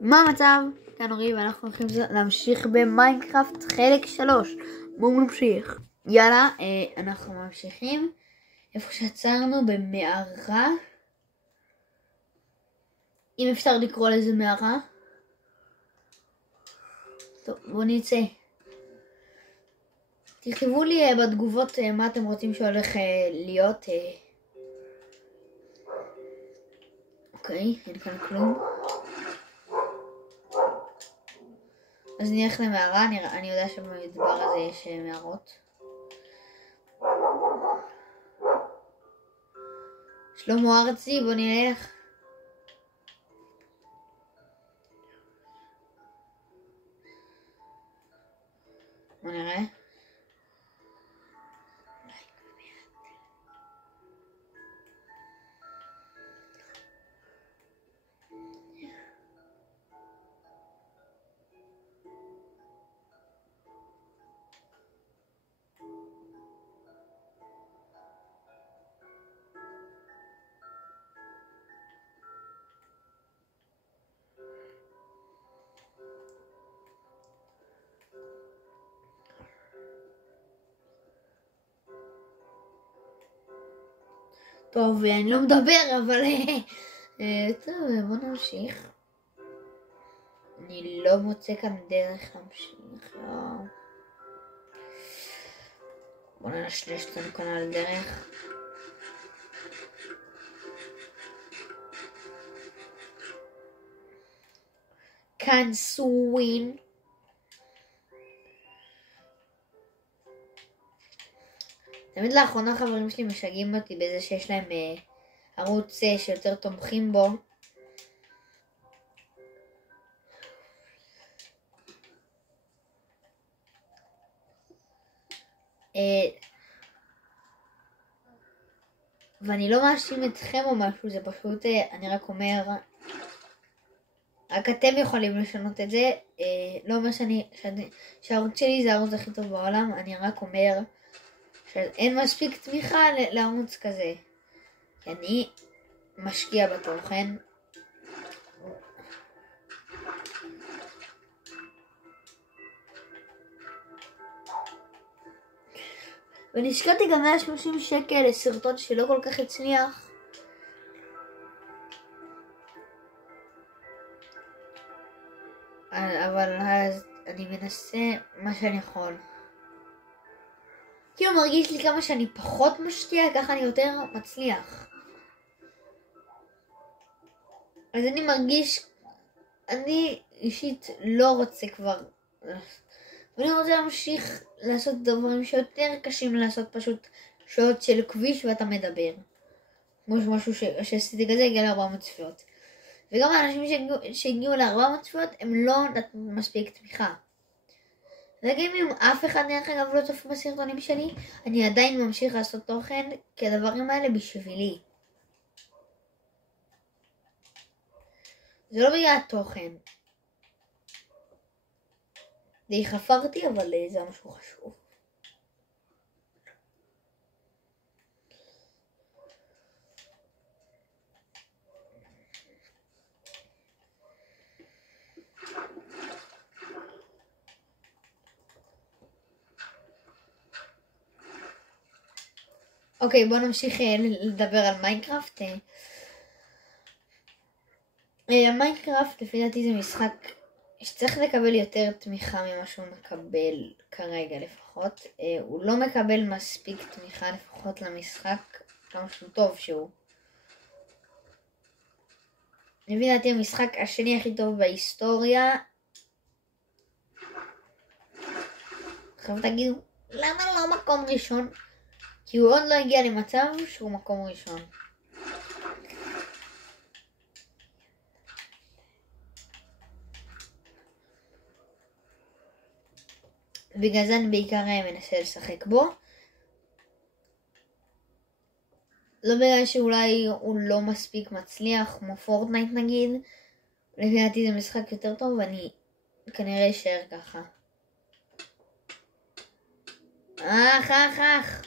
מה המצב? כאן אורי ואנחנו הולכים להמשיך במיינקראפט חלק 3. בואו נמשיך. יאללה, אנחנו ממשיכים איפה שעצרנו, במערה. אם אפשר לקרוא לזה מערה. טוב, בואו נצא. תכתבו לי בתגובות מה אתם רוצים שהולך להיות. אוקיי, אין כאן כלום. אז נלך למערה, אני יודע שבמדבר הזה יש מערות. שלמה ארצי, בוא נלך. בוא נראה. טוב, אני לא מדבר, אבל טוב, בוא נמשיך. אני לא מוצא כאן דרך להמשיך. בוא נשלש אותנו כאן על דרך. כאן סווין. תמיד לאחרונה חברים שלי משגעים אותי בזה שיש להם ערוץ שיותר תומכים בו. ואני לא מאשים אתכם או משהו, זה פשוט, אני רק אומר, רק אתם יכולים לשנות את זה. לא אומר שהערוץ שלי זה הערוץ הכי טוב בעולם, אני רק אומר שאין מספיק תמיכה לערוץ כזה. כי אני משקיע בתוכן. ונשקעתי גם 130 שקל לסרטון שלא כל כך הצליח. אבל אז אני מנסה מה שאני יכול. כאילו מרגיש לי כמה שאני פחות משקיע, ככה אני יותר מצליח. אז אני מרגיש, אני אישית לא רוצה כבר, ואני רוצה להמשיך לעשות דברים שיותר קשים לעשות, פשוט שעות של כביש ואתה מדבר. כמו משהו שעשיתי כזה, הגיע ל400 צפיות. וגם האנשים שהגיעו ל400 צפיות, הם לא נתנו מספיק תמיכה. וגם אם אף אחד דרך אגב לא צופה בסרטונים שלי, אני עדיין ממשיך לעשות תוכן, כי הדברים האלה בשבילי. זה לא בגלל התוכן. די חפרתי, אבל זה משהו חשוב. אוקיי, בואו נמשיך לדבר על מיינקראפט. מיינקראפט לפי דעתי זה משחק שצריך לקבל יותר תמיכה ממה שהוא מקבל כרגע לפחות. הוא לא מקבל מספיק תמיכה לפחות למשחק, כמה שהוא טוב שהוא. לפי דעתי המשחק השני הכי טוב בהיסטוריה. עכשיו תגידו, למה לא מקום ראשון? כי הוא עוד לא הגיע למצב שהוא מקום ראשון. בגלל זה אני בעיקר מנסה לשחק בו. לא בגלל שאולי הוא לא מספיק מצליח, כמו פורטנייט נגיד. לפי דעתי זה משחק יותר טוב ואני כנראה אשאר ככה. אח.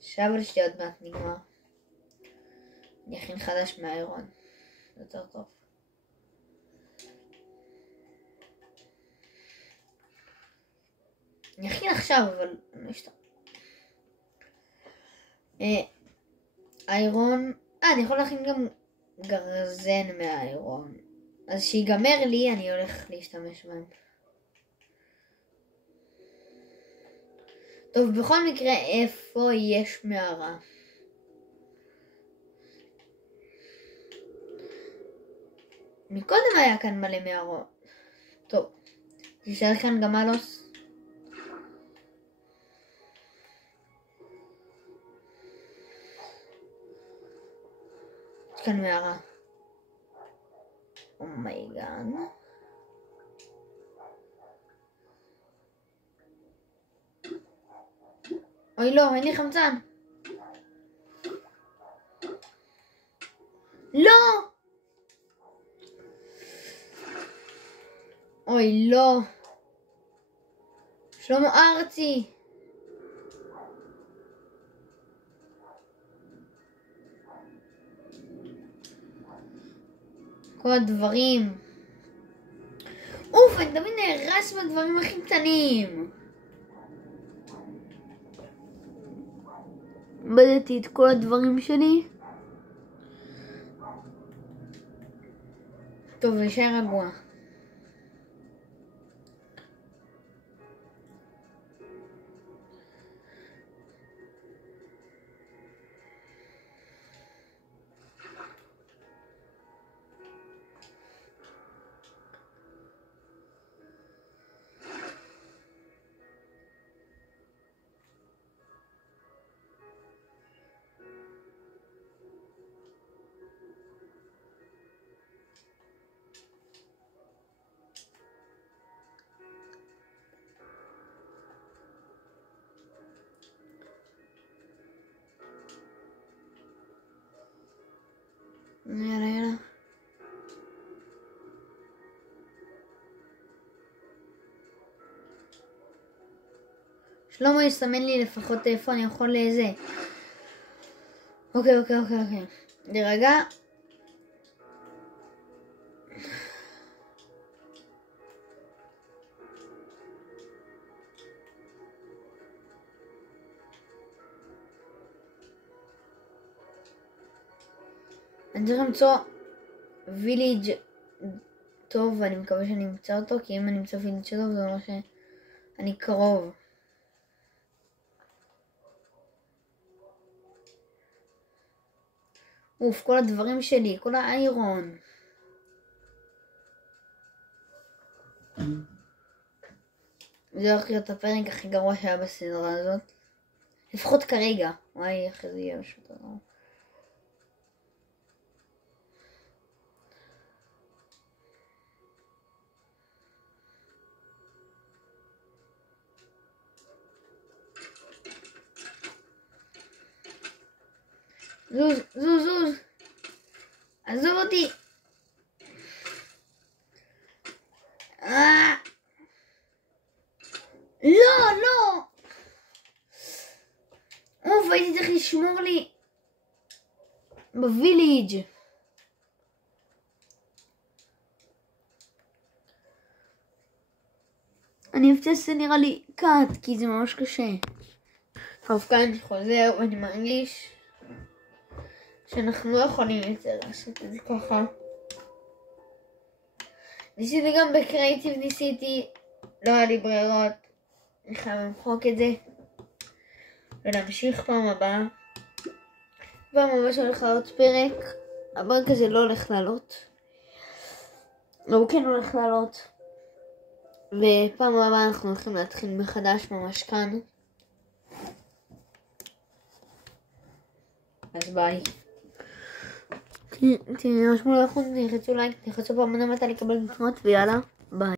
שבל שלי עוד מעט נגמר. אני אכין חדש מהאירון. יותר טוב. אני אכין עכשיו, אבל אני אשתר. איירון, אני יכול להכין גם גרזן מהאיירון. אז שיגמר לי, אני הולך להשתמש בהם. טוב, בכל מקרה, איפה יש מערה? מקודם היה כאן מלא מערות. טוב, תישאר כאן גם אלוס. יש כאן מערה. אומייגן. אוי לא, אין לי חמצן. לא! אוי לא. שלמה ארצי. כל הדברים. אוף, אני תמיד נהרס בדברים הכי קטנים. בדתי את כל הדברים שלי. טוב, נשאר רגוע. יאללה, יאללה. שלמה יסמן לי לפחות איפה אני יכול לזה. אוקיי. להירגע. אני צריך למצוא ויליג' טוב, ואני מקווה שאני אמצא אותו, כי אם אני אמצא ויליג' טוב זה אומר שאני קרוב. אוף, כל הדברים שלי, כל האיירון. זה הולך להיות הפרק הכי גרוע שהיה בסדרה הזאת. לפחות כרגע. וואי, איך זה יהיה פשוט גרוע. זוז. עזוב אותי. לא. אוף, הייתי צריך לשמור לי בוויליג'. אני אבצע נראה לי קאט, כי זה ממש קשה. טוב, כאן חוזר ואני מרגיש שאנחנו לא יכולים יותר לעשות את זה ככה. ניסיתי גם בקריאיטיב, לא היה לי ברירות. אני חייב למחוק את זה ולהמשיך פעם הבאה. פעם הבאה שהולך לעלות פרק. הפרק הזה לא הולך לעלות. לא, הוא כן הולך לעלות. ופעם הבאה אנחנו הולכים להתחיל מחדש ממש כאן. אז ביי. תרשמו לכם, תלחצו לייק, תלחצו פעם מתי לקבל תמונות ויאללה, ביי.